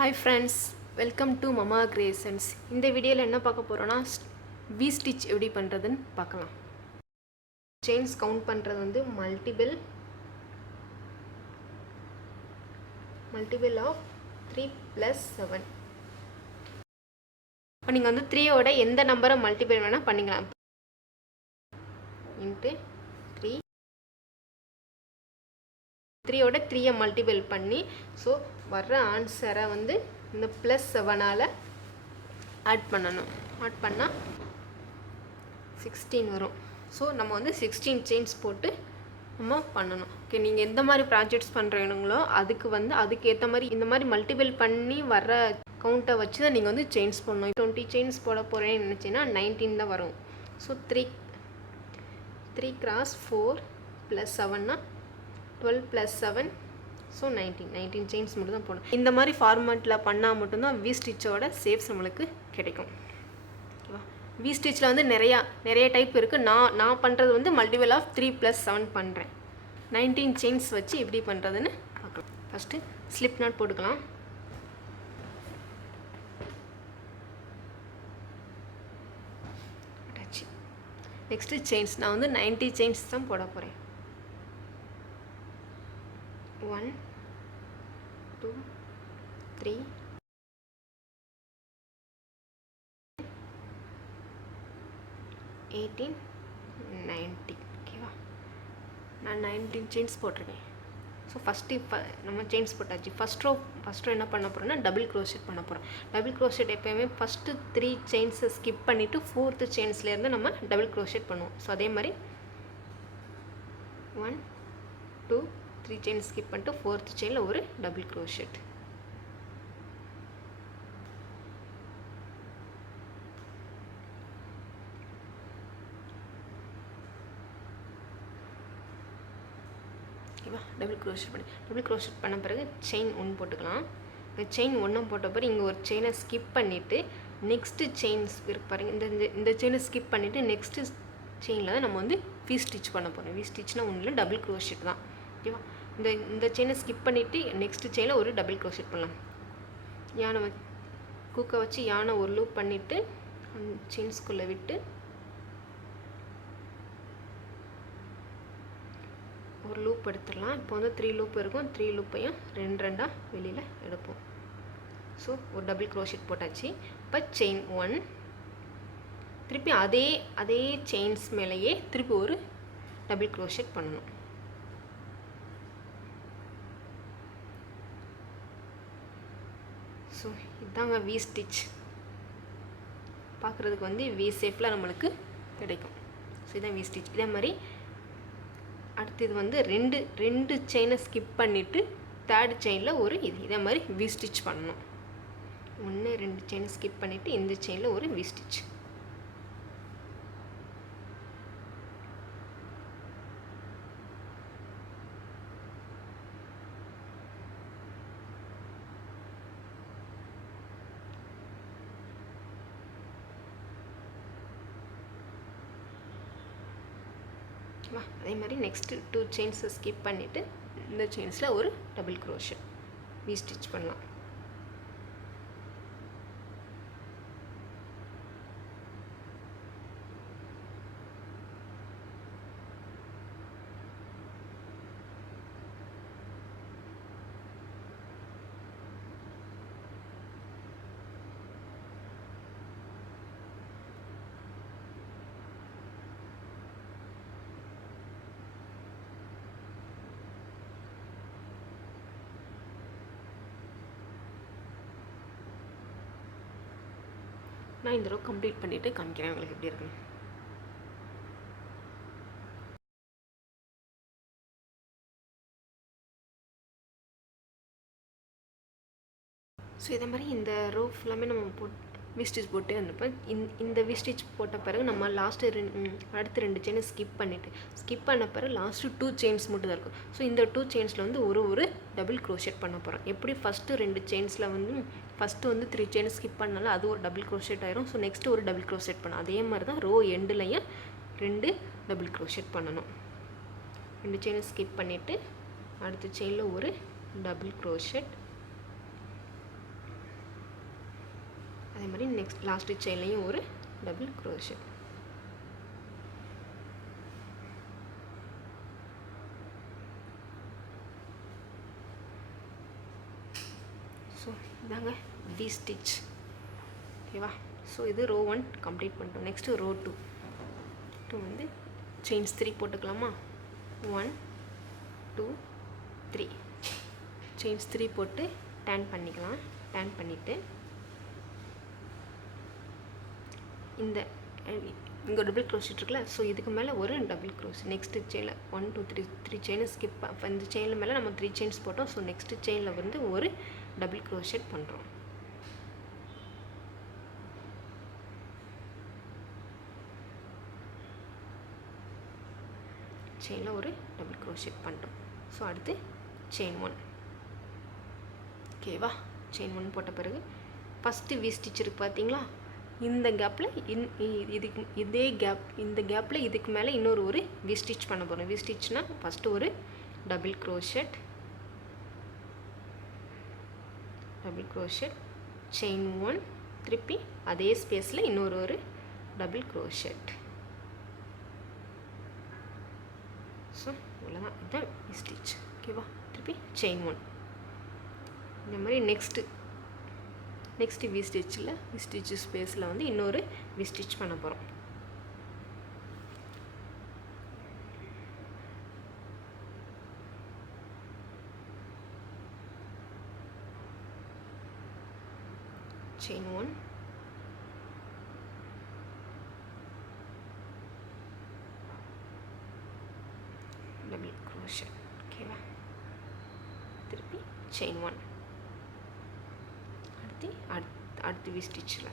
Hi friends, welcome to Mama Creations. இந்த வீடியோல என்ன பார்க்க போறோம்னா V stitch எப்படி பண்றதுன்னு பார்க்கலாம். Chains count பண்றது வந்து multiple of 3 plus 7. இப்போ நீங்க வந்து 3 ஓட எந்த நம்பரை மல்டிபிள் வேணா பண்ணிக்கலாம். into 3 3 ஓட 3 மல்டிபிள் பண்ணி ஸோ வர்ற ஆன்சரை வந்து இந்த ப்ளஸ் 7ஆல் ஆட் பண்ணணும். ஆட் பண்ணால் 16 வரும். ஸோ நம்ம வந்து 16 செயின்ஸ் போட்டு நம்ம பண்ணணும். ஓகே, நீங்கள் எந்த மாதிரி ப்ராஜெக்ட்ஸ் பண்ணுறீங்களோ அதுக்கு ஏற்ற மாதிரி இந்த மாதிரி மல்டிபிள் பண்ணி வர்ற கவுண்ட்டை வச்சு தான் நீங்கள் வந்து செயின்ஸ் பண்ணணும். 20 செயின்ஸ் போட போகிறேன்னு நினச்சிங்கன்னா 19 தான் வரும். ஸோ 3 cross 4 + 7னா 12 + 7 ஸோ 19 செயின்ஸ் மட்டும் தான் போடணும். இந்த மாதிரி ஃபார்மேட்டில் பண்ணால் மட்டும்தான் வி ஸ்டிச்சோட சேவ்ஸ் நம்மளுக்கு கிடைக்கும். ஓகேவா? வி ஸ்டிச்சில் வந்து நிறைய டைப் இருக்குது. நான் பண்ணுறது வந்து மல்டிபிள் ஆஃப் 3 + 7 பண்ணுறேன். 19 செயின்ஸ் வச்சு எப்படி பண்ணுறதுன்னு பார்க்கலாம். ஃபஸ்ட்டு ஸ்லிப் நாட் போட்டுக்கலாம். நெக்ஸ்ட்டு செயின்ஸ் நான் வந்து 90 செயின்ஸ் தான் போட போகிறேன். 1 2 3 18 90. ஓகேவா? நான் 19 செயின்ஸ் போட்டிருக்கேன். ஸோ இப்போ நம்ம செயின்ஸ் போட்டாச்சு. ஃபஸ்ட் ரோ என்ன பண்ண போகிறோம்னா டபுள் க்ரோஷெட் பண்ண போகிறோம். டபுள் க்ரோஷெட் எப்போயுமே ஃபஸ்ட்டு 3 செயின்ஸை ஸ்கிப் பண்ணிவிட்டு 4th செயின்ஸ்லேருந்து நம்ம டபுள் க்ரோஷெட் பண்ணுவோம். ஸோ அதே மாதிரி 1 2 3 செயின் ஸ்கிப் பண்ணிட்டு 4th செயினில் ஒரு டபுள் க்ரோஷெட். ஓகேவா? டபுள் க்ரோஷெட் பண்ண பிறகு செயின் 1 போட்டுக்கலாம். செயின் 1 போட்ட பிறகு இங்கே ஒரு செயினை ஸ்கிப் பண்ணிவிட்டு நெக்ஸ்ட்டு செயின்ஸ் இருக்கு பாருங்கள். இந்த செயினை ஸ்கிப் பண்ணிவிட்டு நெக்ஸ்ட்டு செயினில் தான் நம்ம வந்து வி ஸ்டிச் பண்ண போகிறோம். வி ஸ்டிச்னா ஒன்றில் டபுள் க்ரோஷெட் தான். ஓகேவா? இந்த செயினை ஸ்கிப் பண்ணிவிட்டு நெக்ஸ்ட்டு செயினில் ஒரு டபுள் க்ரோஷெட் பண்ணலாம். யானை கூக்கை வச்சு யானை ஒரு லூப் பண்ணிவிட்டு அந்த செயின்ஸ்குள்ளே விட்டு ஒரு லூப் எடுத்துடலாம். இப்போ வந்து 3 லூப் இருக்கும். 3 லூப்பையும் 2 வெளியில் எடுப்போம். ஸோ ஒரு டபுள் க்ரோஷெட் போட்டாச்சு. இப்போ செயின் 1 திருப்பி அதே செயின்ஸ் மேலேயே திருப்பி ஒரு டபுள் க்ரோஷெட் பண்ணணும். ஸோ இதுதாங்க வி ஸ்டிச். பார்க்குறதுக்கு வந்து வி ஷேப்பில் நம்மளுக்கு கிடைக்கும். ஸோ இதுதான் வி ஸ்டிச். இதே மாதிரி அடுத்தது வந்து ரெண்டு செயினை ஸ்கிப் பண்ணிவிட்டு 3rd செயினில் ஒரு இதே மாதிரி வி ஸ்டிச் பண்ணணும். 1 2 செயினை ஸ்கிப் பண்ணிவிட்டு இந்த செயினில் ஒரு வி ஸ்டிச். அதே மாதிரி நெக்ஸ்ட்டு 2 செயின்ஸை ஸ்கிப் பண்ணிவிட்டு இந்த செயின்ஸில் ஒரு டபுள் க்ரோஷெட் வி ஸ்டிச் பண்ணலாம். நான் இந்த ரோ கம்ப்ளீட் பண்ணிவிட்டு காமிக்கிறேன் உங்களுக்கு எப்படி இருக்குன்னு. ஸோ இதே மாதிரி இந்த ரோ ஃபுல்லாமே நம்ம வி ஸ்டிச் போட்டு வந்திருப்போம். இந்த வி ஸ்டிச் போட்ட பிறகு நம்ம அடுத்த 2 செயினை ஸ்கிப் பண்ண பிறகு லாஸ்ட்டு 2 செயின்ஸ் மட்டும் தான் இருக்கும். ஸோ இந்த 2 செயின்ஸில் வந்து ஒரு டபுள் க்ரோஷெட் பண்ண போகிறோம். எப்படி ஃபஸ்ட்டு 2 செயின்ஸில் வந்து ஃபஸ்ட்டு வந்து 3 செயினை ஸ்கிப் பண்ணாலும் அது ஒரு டபுள் க்ரோஷெட் ஆயிரும். ஸோ நெக்ஸ்ட்டு ஒரு டபுள் க்ரோஷெட் பண்ணணும். அதே மாதிரி தான் ரோ எண்டுலையும் 2 டபுள் க்ரோஷெட் பண்ணணும். 2 செயினை ஸ்கிப் பண்ணிவிட்டு அடுத்த செயினில் ஒரு டபுள் க்ரோஷெட். அதே மாதிரி நெக்ஸ்ட் லாஸ்ட் செயின்லையும் ஒரு டபுள் க்ரோஷெட். ஸோ இதாங்க V-stitch. ஓகேவா? ஸோ இது ரோ 1 கம்ப்ளீட் பண்ணிட்டோம். நெக்ஸ்ட்டு ரோ 2 வந்து செயின்ஸ் 3 போட்டுக்கலாமா? 1 2 3 செயின்ஸ் 3 போட்டு டர்ன் பண்ணிக்கலாம். டர்ன் பண்ணிவிட்டு இங்கே டபுள் க்ரோஷெட் இருக்குல்ல, ஸோ இதுக்கு மேலே ஒரு டபுள் க்ரோஷெட். நெக்ஸ்ட்டு செயினில் 1 2 3 செயினை ஸ்கிப். இந்த செயினில் மேலே நம்ம 3 செயின்ஸ் போட்டோம். ஸோ நெக்ஸ்ட்டு செயினில் வந்து ஒரு டபுள் க்ரோஷெட் பண்ணுறோம். செயினில் ஒரு டபுள் க்ரோஷெட் பண்ணுறோம். ஸோ அடுத்து செயின் 1. ஓகேவா? செயின் 1 போட்ட பிறகு ஃபஸ்ட்டு V-stitch இருக்குது பார்த்தீங்களா? இந்த கேப்பில் இதுக்கு இதே கேப், இந்த கேப்பில் இதுக்கு மேலே இன்னொரு ஒரு V-stitch பண்ண போகிறோம். V-stitchனால் ஃபஸ்ட்டு ஒரு டபுள் க்ரோஷெட், செயின் 1, திருப்பி அதே ஸ்பேஸில் இன்னொரு ஒரு டபுள் க்ரோஷெட். ஸோ இவ்வளோதான், இதுதான் V-stitch. ஓகேவா? திருப்பி செயின் 1. இந்த மாதிரி நெக்ஸ்ட்டு V-stitch ஸ்பேஸில் வந்து இன்னொரு V-stitch பண்ண போகிறோம். Chain 1, double crochet. ஓகேவா? திருப்பி செயின் 1. அடுத்து V-stitchல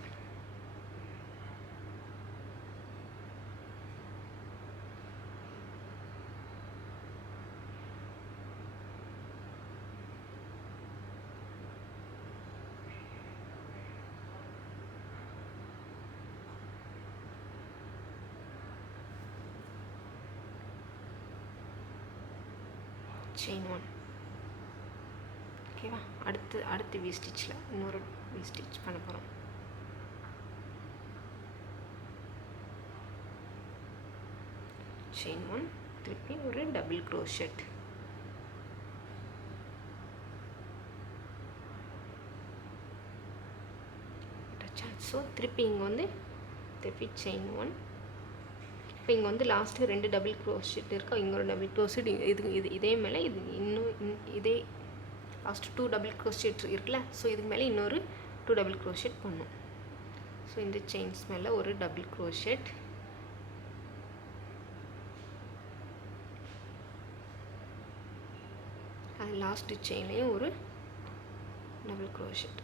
செயின் 1. ஓகேவா? அடுத்து V-stitchல இன்னொரு V-stitch பண்ண போகிறோம். செயின் 1, திருப்பி ஒரு டபுள் க்ரோஷெட். ஸோ திருப்பி இங்கே வந்து திருப்பி செயின் 1. இப்போ இங்கே வந்து லாஸ்ட்டு 2 டபுள் க்ரோஷெட் இருக்கா, இங்கே ஒரு டபுள் க்ரோஷெட், இதே மேலே இதே லாஸ்ட்டு 2 டபுள் க்ரோஷெட் இருக்குல்ல, ஸோ இதுக்கு மேலே இன்னொரு 2 டபுள் க்ரோஷெட் பண்ணும். ஸோ இந்த செயின்ஸ் மேலே ஒரு டபுள் க்ரோஷெட், அது லாஸ்ட்டு செயின்லேயும் ஒரு டபுள் க்ரோஷெட்.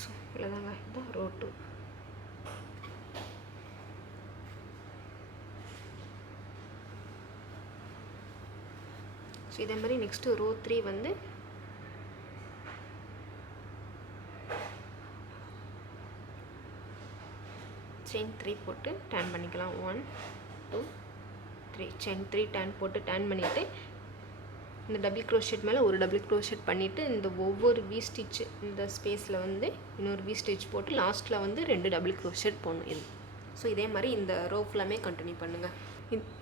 ஸோ இவ்வளோதாங்க, இதுதான் ரோ 2. ஸோ இதே மாதிரி நெக்ஸ்ட்டு ரோ 3 வந்து செயின் 3 போட்டு டர்ன் பண்ணிக்கலாம். 1 2 3 செயின் 3 டர்ன் போட்டு டர்ன் பண்ணிவிட்டு இந்த டபுள் க்ரோஷெட் மேலே ஒரு டபுள் க்ரோஷெட் பண்ணிவிட்டு இந்த ஒவ்வொரு V-stitch இந்த ஸ்பேஸில் வந்து இன்னொரு V-stitch போட்டு லாஸ்ட்டில் வந்து 2 டபுள் க்ரோஷெட் போடணும். இது ஸோ இதே மாதிரி இந்த ரோ ஃபுல்லாமே கண்டினியூ பண்ணுங்கள்.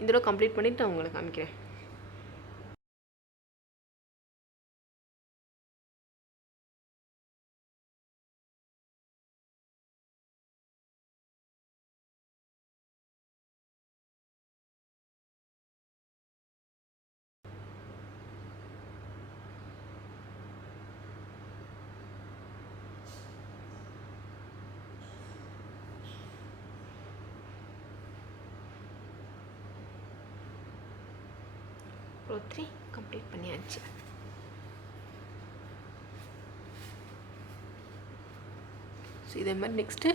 இந்த ரோ கம்ப்ளீட் பண்ணிவிட்டு நான் உங்களுக்கு காமிக்கிறேன். ரோ 3 கம்ப்ளீட் பண்ணியாச்சு. ஸோ இதே மாதிரி நெக்ஸ்ட்டு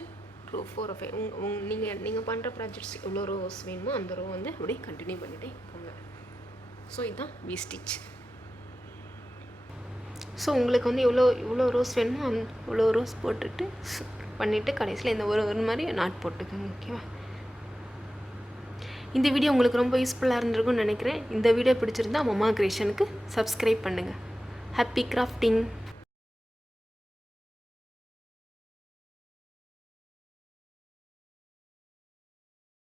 ரோ 4 5 நீங்கள் பண்ணுற ப்ராஜெக்ட்ஸ் எவ்வளோ ரோஸ் வேணுமோ அந்த ரோ வந்து அப்படியே கண்டினியூ பண்ணிகிட்டே போங்க. ஸோ இதுதான் V-stitch. ஸோ உங்களுக்கு வந்து எவ்வளோ ரோஸ் வேணுமோ அவ்வளோ ரோஸ் போட்டுட்டு பண்ணிவிட்டு கடைசியில் இந்த ஒரு மாதிரி நாட் போட்டுக்கோங்க. ஓகேவா? இந்த வீடியோ உங்களுக்கு ரொம்ப யூஸ்ஃபுல்லாக இருந்திருக்கும்னு நினைக்கிறேன். இந்த வீடியோ பிடிச்சிருந்தா மம்மா கிரியேஷனுக்கு சப்ஸ்கிரைப் பண்ணுங்கள். Happy grafting.